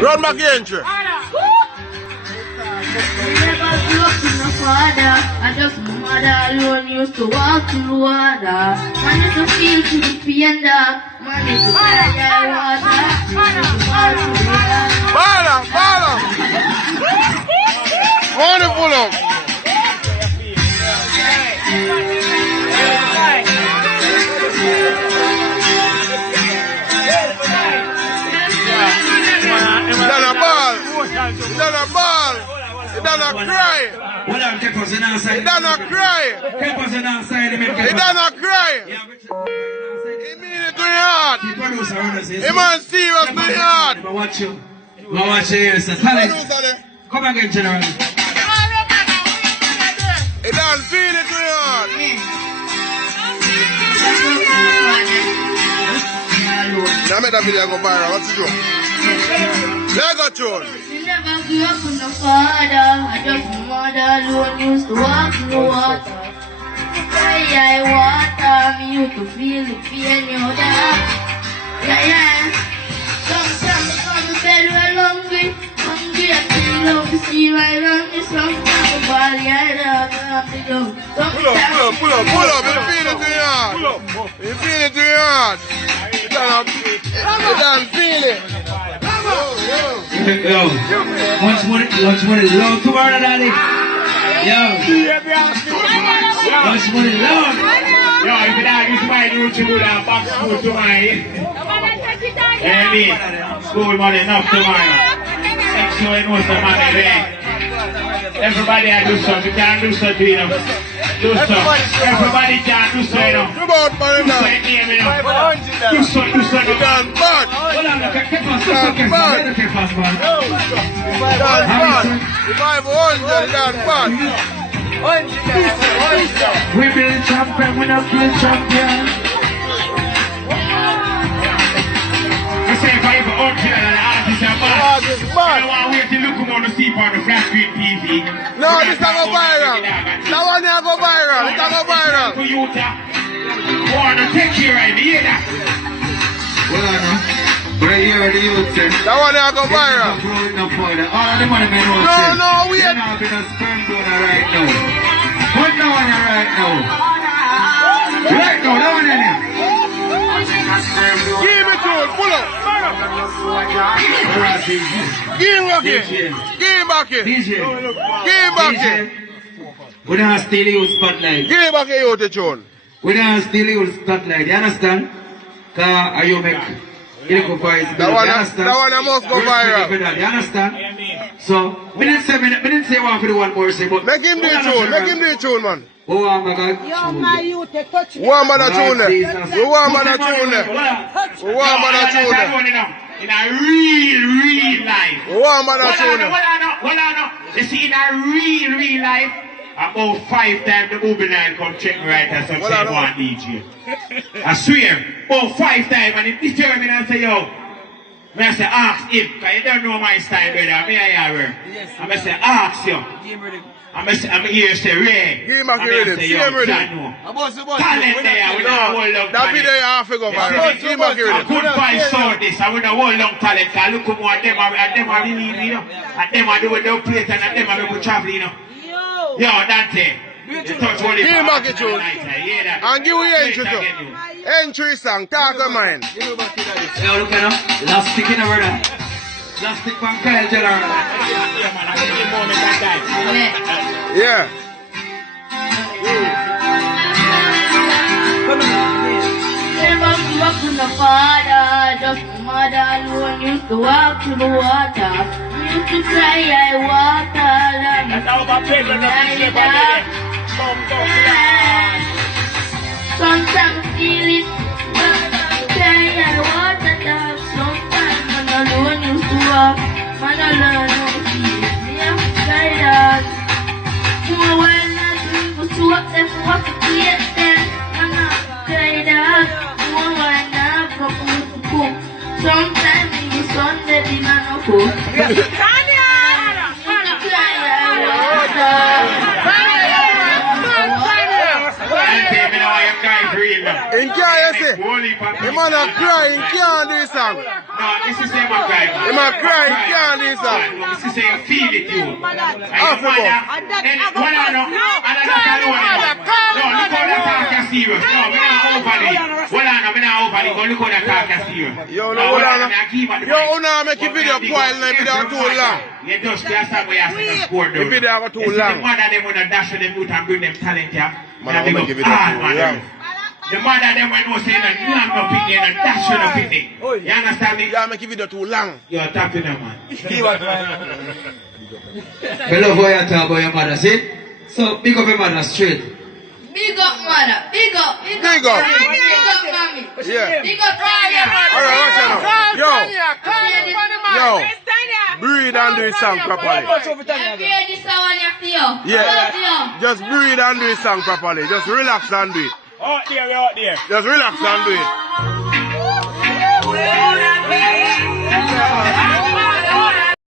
Run back the entry. Never grew up with no father. I just my mother alone used to walk through the water. Man used to feel to the pain that man used to carry water. Ball. Wonderful up. He done cry. Hold on, keep us in outside. He done cry. Keep us in outside. He done cry. He mean it to the heart. He man serious to the heart. Watch you. Watch you here, sir. Come again, General. He done feel it to the heart. Now make that video go viral. What's it doing? Lego tune. Never grew up with no father. I just my mother alone used to walk in the water. I water, me used to feel the pain, you know that. Yeah. Sometimes I come to bed real hungry. I feel love to see my hungry. Sometimes I body I love to go. Pull up. You feel it to your heart. You feel it to your heart. You done feel it. Yo, much money low tomorrow, daddy. Yo, much money low. Yo, if that is my YouTube, back school tomorrow. School money enough tomorrow. Make sure you know some money there. Everybody can do something. You can do something, you know. Do something. Everybody can do something, you know. Come on, man. Do something, you know. Do something. You done bad. Hold on, keep us, keep us, man. You done bad. You 500, you done bad. We build champion, we not kill champion. I say if I ever until an artist are bad. I don't want to wait till look come on to see on the flat screen TV. No, this can go viral. That one here go viral. It can go viral. For you to want to take care of me, hear that? Hold on, no. Right here, the youth say. That one here go viral. All of them are the men who say. No, wait. They're not being a sperm donor right now. Put that one here right now. Right now, that one in here. Give me to it. Pull up. Give him back here. Give him back here. DJ. Give him back here. We don't steal your spotlight. Give him back here, you the tune. We don't steal your spotlight. You understand? Because you make it go viral. That one must go viral. You understand? So, we didn't say one for the one more say, but Make him do the tune. Make him do the tune, man. oh my God. One man a tune there. You one man a tune there. One man a tune there. In a real life. One man a tune there. Hold on. You see, in a real life, about 5 times the Uber line come check me right as I say one DJ. I swear, about 5 times, and it determined and say, yo, I say, ask him, because you don't know my style, brother. I say, ask you. I'm here to say, Ray. Give him a credit. See him ready. Talent there, we don't hold long That video you have to go viral. Give him a I credit. could buy some this, I would have hold long talent, because look at them are really, you know. And them are doing their plate, and them are going to travel, you know. Yo, Dante. You touch all the Give him a tune. and And give you entry too. Entry song. Talk of mine. Yo, look at him. Last stick in the brother. Last stick from Kyle General. Yeah. Never grew up with no father. Just my mother alone used to walk through the water. We used to cry, I water. Sometimes feel it. Cry, I water. Sometimes man alone used to walk. Man alone used to feel it. Me have to cry that. More when I drink was to up them what to create them. Man have to cry that. More when I go to cook. Sometimes even Sunday the man no cook. In can't, you see. The man a cry, he can't do this song. No, this is him a cry. The man cry, he can't do this song. This is saying feel it you. And Half your a mother, then what I know, another colony. No, look how the talk is serious. No, we're not over it. What I know, we're not over it. Go look how the talk is serious. Yo, no, hold on. Yo, now make a video quiet, the video too long. You just just have where you score The video go too long. The mother them wanna dash them out and bring them talent here. Man, I make a video too long. The mother them when no saying that you have no opinion and dash your opinion. You understand me? Yeah, make a video too long. You're tapping them, man. We love how you talk about your mother, see? So, big up your mother straight. Big up, mother. Big up. Big up. Big up, mommy. Yeah. Big up, father. Alright, watch out now. Yo, breathe and do this song properly. Yeah, just breathe and do this song properly. Just relax and do it. Out there, out there. Just relax and do it.